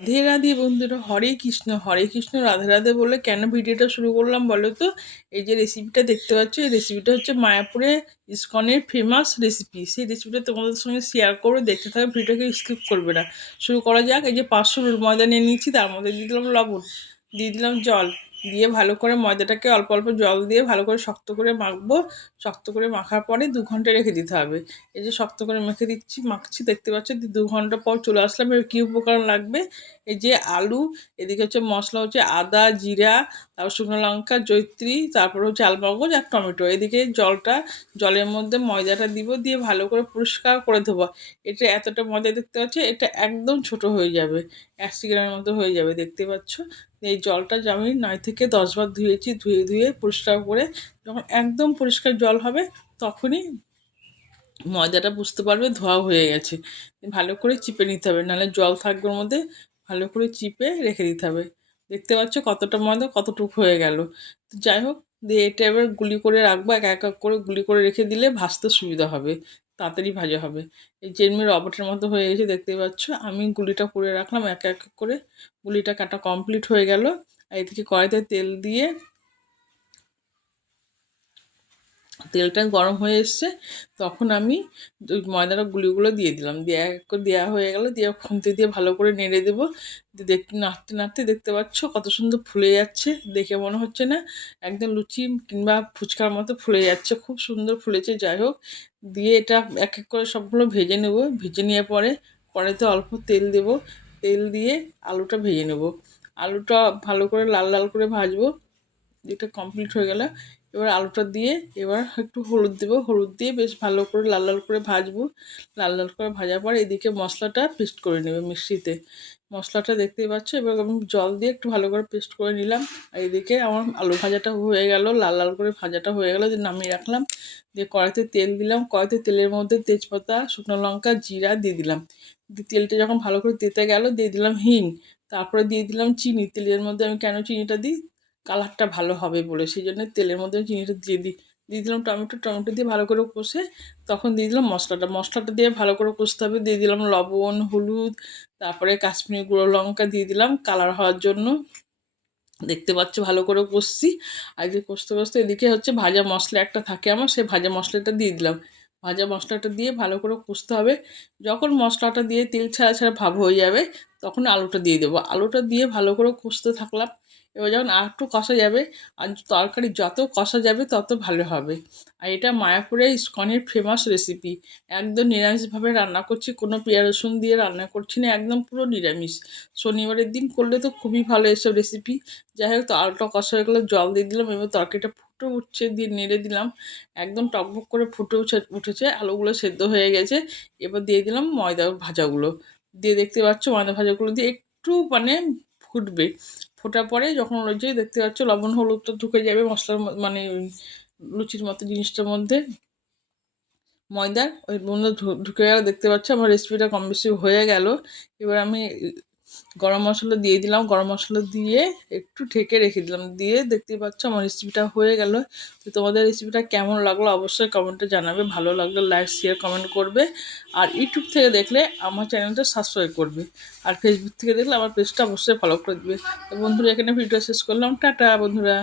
রাধে রাধে বন্ধুরা, হরে কৃষ্ণ রাধে রাধে বলে কেন ভিডিওটা শুরু করলাম বলো তো? এই যে রেসিপিটা দেখতে পাচ্ছ, এই রেসিপিটা হচ্ছে মায়াপুরে ইসকনের ফেমাস রেসিপি। সেই রেসিপিটা তোমাদের সঙ্গে শেয়ার করবো, দেখতে থাকো, ভিডিওকে স্কিপ করবে না। শুরু করা যাক। এই যে 500 ময়দা নিয়ে নিচ্ছি, তার মধ্যে দিয়ে দিলাম লবণ, দিয়ে দিলাম জল, দিয়ে ভালো করে ময়দাটাকে অল্প অল্প জল দিয়ে ভালো করে শক্ত করে মাখবো। শক্ত করে মাখার পরে 2 ঘন্টা রেখে দিতে হবে। এই যে শক্ত করে মাখছি দেখতে পাচ্ছ। 2 ঘন্টা পর চলে আসলাম। এবার কী উপকরণ লাগবে? এই যে আলু, এদিকে হচ্ছে মশলা হচ্ছে আদা, জিরা, তারপর শুকনো লঙ্কা, জয়িত্রী, তারপর হচ্ছে আলমগজ আর টমেটো। এদিকে জলের মধ্যে ময়দাটা দিব, দিয়ে ভালো করে পরিষ্কার করে দেবো। এটা এতটা ময়দা দেখতে পাচ্ছ, এটা একদম ছোট হয়ে যাবে, 1 গ্রামের মতো হয়ে যাবে দেখতে পাচ্ছ। এই জলটা আমি 9 থেকে 10 বার ধুয়েছি, ধুয়ে ধুয়ে পরিষ্কার করে, যখন একদম পরিষ্কার জল হবে তখনই ময়দাটা বুঝতে পারবে ধোয়া হয়ে গেছে। ভালো করে চিপে নিতে হবে, নাহলে জল থাকবে ওর মধ্যে। ভালো করে চিপে রেখে দিতে হবে। দেখতে পাচ্ছ কতটা ময়দা কতটুকু হয়ে গেল। তো যাই হোক, দিয়ে এটা এবার গুলি করে রাখবো। এক এক করে গুলি করে রেখে দিলে ভাজতে সুবিধা হবে, তাড়াতাড়ি ভাজা হবে। এই যে এমনি রবটের মতো হয়ে গেছে দেখতে পাচ্ছ। আমি গুলিটা করে রাখলাম, এক এক করে গুলিটা কাটা কমপ্লিট হয়ে গেল। আর এদিকে কড়াইতে তেলটা গরম হয়ে এসছে, তখন আমি ওই ময়দার গুলিগুলো দিয়ে দিলাম। দিয়ে এক এক করে দেওয়া হয়ে গেল, দিয়ে খুন্তি দিয়ে ভালো করে নেড়ে দেবো। দেখতে নাড়তে নাড়তে দেখতে পাচ্ছ কত সুন্দর ফুলে যাচ্ছে। দেখে মনে হচ্ছে না একদম লুচি কিংবা ফুচকার মতো ফুলে যাচ্ছে, খুব সুন্দর ফুলেছে। যাই হোক, দিয়ে এটা এক এক করে সবগুলো ভেজে নেব। ভেজে নিয়ে পরে কড়াইতে অল্প তেল দেব, তেল দিয়ে আলুটা ভেজে নেব। আলুটা ভালো করে লাল লাল করে ভাজবো। এটা কমপ্লিট হয়ে গেলে এবার আলুটা দিয়ে এবার একটু হলুদ দেবো। হলুদ দিয়ে বেশ ভালো করে লাল লাল করে ভাজবো। লাল লাল করে ভাজার পর এদিকে মশলাটা পেস্ট করে নেবে মিক্সিতে। মশলাটা দেখতেই পাচ্ছ। এবার আমি জল দিয়ে একটু ভালো করে পেস্ট করে নিলাম। আর এদিকে আমার আলু ভাজাটা হয়ে গেল, লাল লাল করে ভাজাটা হয়ে গেল, দিয়ে নামিয়ে রাখলাম। দিয়ে কড়াইতে তেল দিলাম। কড়াইতে তেলের মধ্যে তেজপাতা, শুকনো লঙ্কা, জিরা দিয়ে দিলাম। দিয়ে তেলটা যখন ভালো করে তেতে গেল, দিয়ে দিলাম হিং। তারপরে দিয়ে দিলাম চিনি। তেলের মধ্যে আমি কেন চিনিটা দিই? কালারটা ভালো হবে বলে, সেই জন্য তেলের মধ্যে চিনিটা দিয়ে দিলাম। টমেটো দিয়ে ভালো করে কষে তখন দিয়ে দিলাম মশলাটা দিয়ে ভালো করে কষতে হবে। দিয়ে দিলাম লবণ, হলুদ, তারপরে কাশ্মীরি গুঁড়ো লঙ্কা দিয়ে দিলাম কালার হওয়ার জন্য। দেখতে পাচ্ছ ভালো করে কষছি। আর যে কষতে কষতে এদিকে হচ্ছে ভাজা মশলা একটা থাকে আমার, সেই ভাজা মশলাটা দিয়ে দিলাম। ভাজা মশলাটা দিয়ে ভালো করে কষতে হবে। যখন মশলাটা দিয়ে তেল ছাড়া ছাড়া ভাব হয়ে যাবে, তখন আলুটা দিয়ে দেবো। আলুটা দিয়ে ভালো করে কষতে থাকলাম। এবার যখন আর একটু কষা যাবে, আর তরকারি যত কষা যাবে তত ভালো হবে। আর এটা মায়াপুরে ইসকনের ফেমাস রেসিপি। একদম নিরামিষভাবে রান্না করছি, কোনো পেঁয়াজ রসুন দিয়ে রান্না করছি না, একদম পুরো নিরামিষ। শনিবারের দিন করলে তো খুবই ভালো এসব রেসিপি। যাই হোক, তো আলুটা কষা হয়ে গেলে জল দিয়ে দিলাম। এবার তরকারিটা ফুটে উঠছে, দিয়ে নেড়ে দিলাম। একদম টকবক করে ফুটে উঠেছে, আলুগুলো সেদ্ধ হয়ে গেছে। এবার দিয়ে দিলাম ময়দা ভাজাগুলো। দিয়ে দেখতে পাচ্ছ ময়দা ভাজাগুলো দিয়ে একটু ফুটবে। ফোটার পরে যখন ওই যে দেখতে পাচ্ছ লবণ হলুদটা ঢুকে যাবে মশলার লুচির মতো জিনিসটার মধ্যে, ময়দার ওই মধ্যে ঢুকে গেলে দেখতে পাচ্ছ আমার রেসিপিটা কম বেশি হয়ে গেল। এবার আমি গরম মশলা দিয়ে দিলাম। গরম মশলা দিয়ে একটু ঢেকে রেখে দিলাম। দিয়ে দেখতে পাচ্ছ আমার রেসিপিটা হয়ে গেল। তো তোমাদের রেসিপিটা কেমন লাগলো অবশ্যই কমেন্টে জানাবে। ভালো লাগলে লাইক শেয়ার কমেন্ট করবে। আর ইউটিউব থেকে দেখলে আমার চ্যানেলটা সাবস্ক্রাইব করবে। আর ফেসবুক থেকে দেখলে আমার পেজটা অবশ্যই ফলো করে দেবে। তো বন্ধুরা, এখানে ভিডিও শেষ করলাম। টাটা বন্ধুরা।